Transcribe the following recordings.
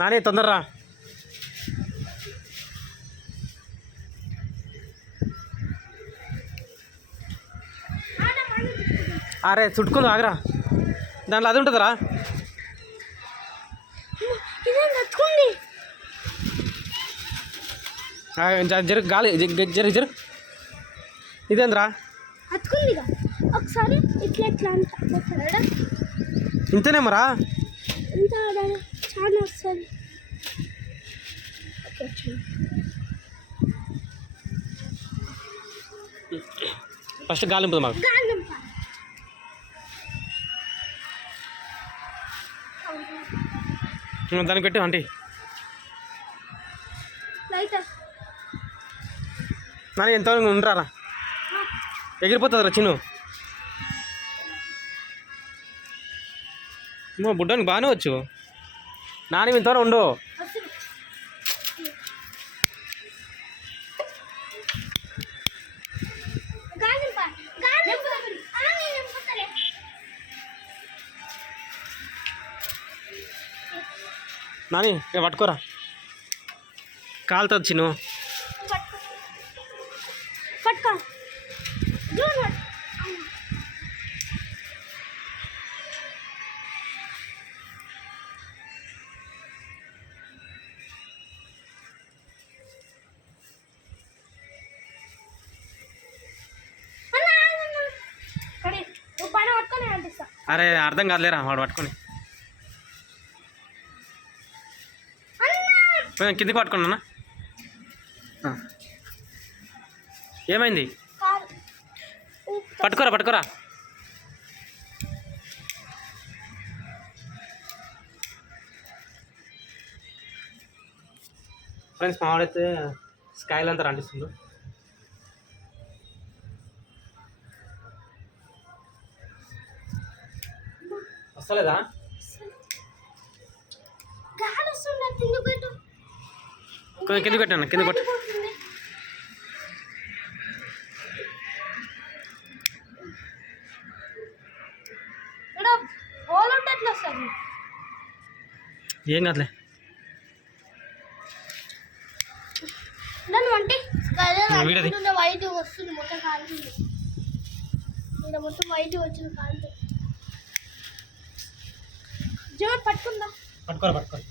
నాని తొందరరా. అరే చుట్టుకుంది ఆగరా. దాంట్లో అది ఉంటుందిరా. జర- గాలి జర- జర ఇదేంద్రా? ఒకసారి ఇట్లా ఇట్లా ఇంతేనేమరా? చాలా వస్తుంది ఓకే వచ్చింది ఫస్ట్ గాలి మాకు. దానికి పెట్టి ఆంటీ. లైటర్ నాని ఎంతవరకు ఉండరా ఎగిరిపోతుందిరా చిన్ను. మా బుడ్డానికి బాగానే వచ్చు. నాని ఇంతవరకు ఉండు. నువ్వు పైన పట్టుకొని నేను అంటిస్తా అరే అర్థం కాదులేరా వాడు పట్టుకొని. కొంచెం కిందికి పట్టుకున్నా ఏమైంది? పట్టుకోరా పట్టుకోరా. ఫ్రెండ్స్ మావాడైతే స్కైల్ అంతా అంటిస్తుంది వస్తలేదా? గాలి వస్తుంది తిండి పెట్టు కొంచెం కింద పెట్టాను కింద కొట్టు. ఏం కాదులే. వైట్. వస్తుంది మొత్తం కాలుతుంది మొత్తం వైట్ వచ్చింది కాలుతుంది జమ పట్టుకుందా? పట్టుకోరా పట్టుకోరా.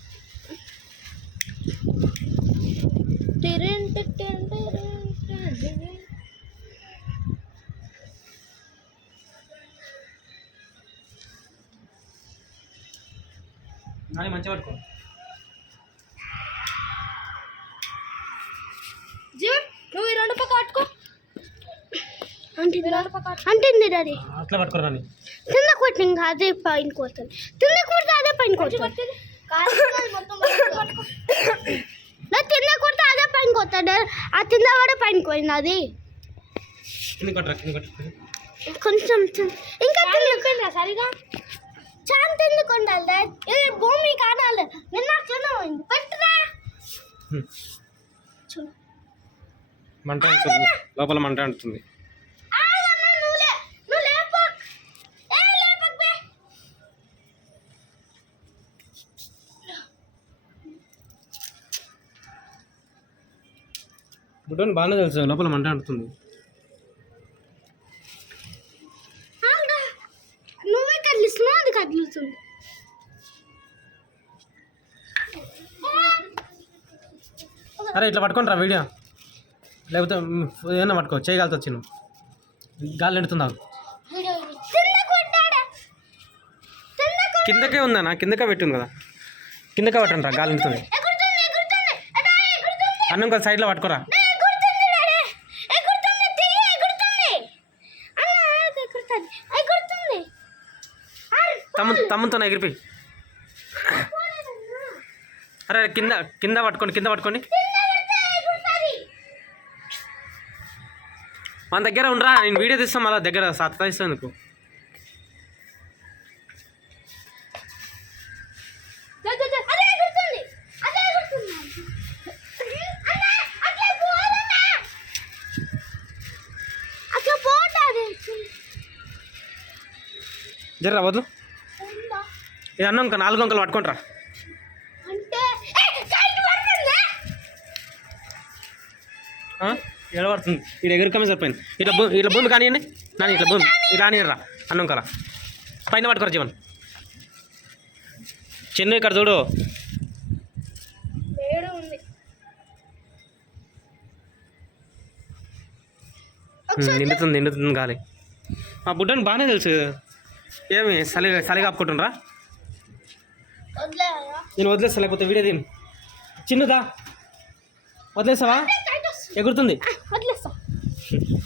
నాని మంచిగా పట్టుకో. జీవన్ నువ్వు ఈ రెండు పక్క పట్టుకో. అంటింది? డాడీ. అట్లా పట్టుకోరా నాని కింద కొట్టి ఇంకా అదే పైన కొడుతుంది కింద కొడితే అదే పైన కొడుతుంది నా కింద కొడితే అదే పైన కొడతాడు ఆ కింద కూడా పైన పోయింది అది. కొంచెం ఇంకా సరిగా? తిండి కొండాలి ఇది భూమి కానాలి. నిన్న అట్లనే పోయింది పట్టురా మంట అంటుంది. లోపల మంట అంటుంది. బుడ్డని బాగానే తెలుసు లోపల మంట అంటుంది ఆగురా. నువ్వే కదిలిస్తున్నావు అది కదులుతుంది అరే ఇట్లా పట్టుకుంటారా వీడియో. లేకపోతే ఏమన్నా పట్టుకో చేయగలుగుతా చిన్ను. గాలి ఎండుతుందా కింద కొట్టాడా కింద కొ- కిందకే ఉందన్నా కిందకే పెట్టింది కదా. కిందకే పట్టండి రా గాలి ఎగురుతుంది అన్నం ఇంకా సైడ్లో పట్టుకోరా డా, ఎగురుతుంది డాడీ ఎగురుతుంది తీయ ఎగురుతుంది అన్న ఆగు, ఎగురుతుంది ఎగురుతుంది అరే, తమ్ము తమ్ముతో ఎగిరిపోయి అరే కింద కింద పట్టుకోండి కింద పట్టుకోండి. మన దగ్గర ఉండరా నేను వీడియో తీస్తాం మళ్ళీ దగ్గర సత్తాయిస్తాను ఎందుకు జర్రా వద్దు ఇది అన్నం ఇంకా నాలుగు వంకలు పట్టుకుంటారా. ఎడ పడుతుంది? ఇది ఎగురుకమే సరిపోయింది. ఇట్లా భూమి ఇట్లా భూమి కానివ్వండి నాని ఇట్లా భూమి. ఇట్లా కానివ్వరా అన్నం కల పైన పట్టుకోరా జీవన్. చిన్న ఇక్కడ చూడు. నిండుతుంది నిండుతుంది గాలి. మా బుడ్డని బాగానే తెలుసు. ఏమి చలి చలి కాపుకుంటుండ్రా నేను వదిలేస్తా లేకపోతే వీడియో దీని చిన్నదా? వదిలేస్తావా? ఎగురుతుంది. వదిలేస్తా.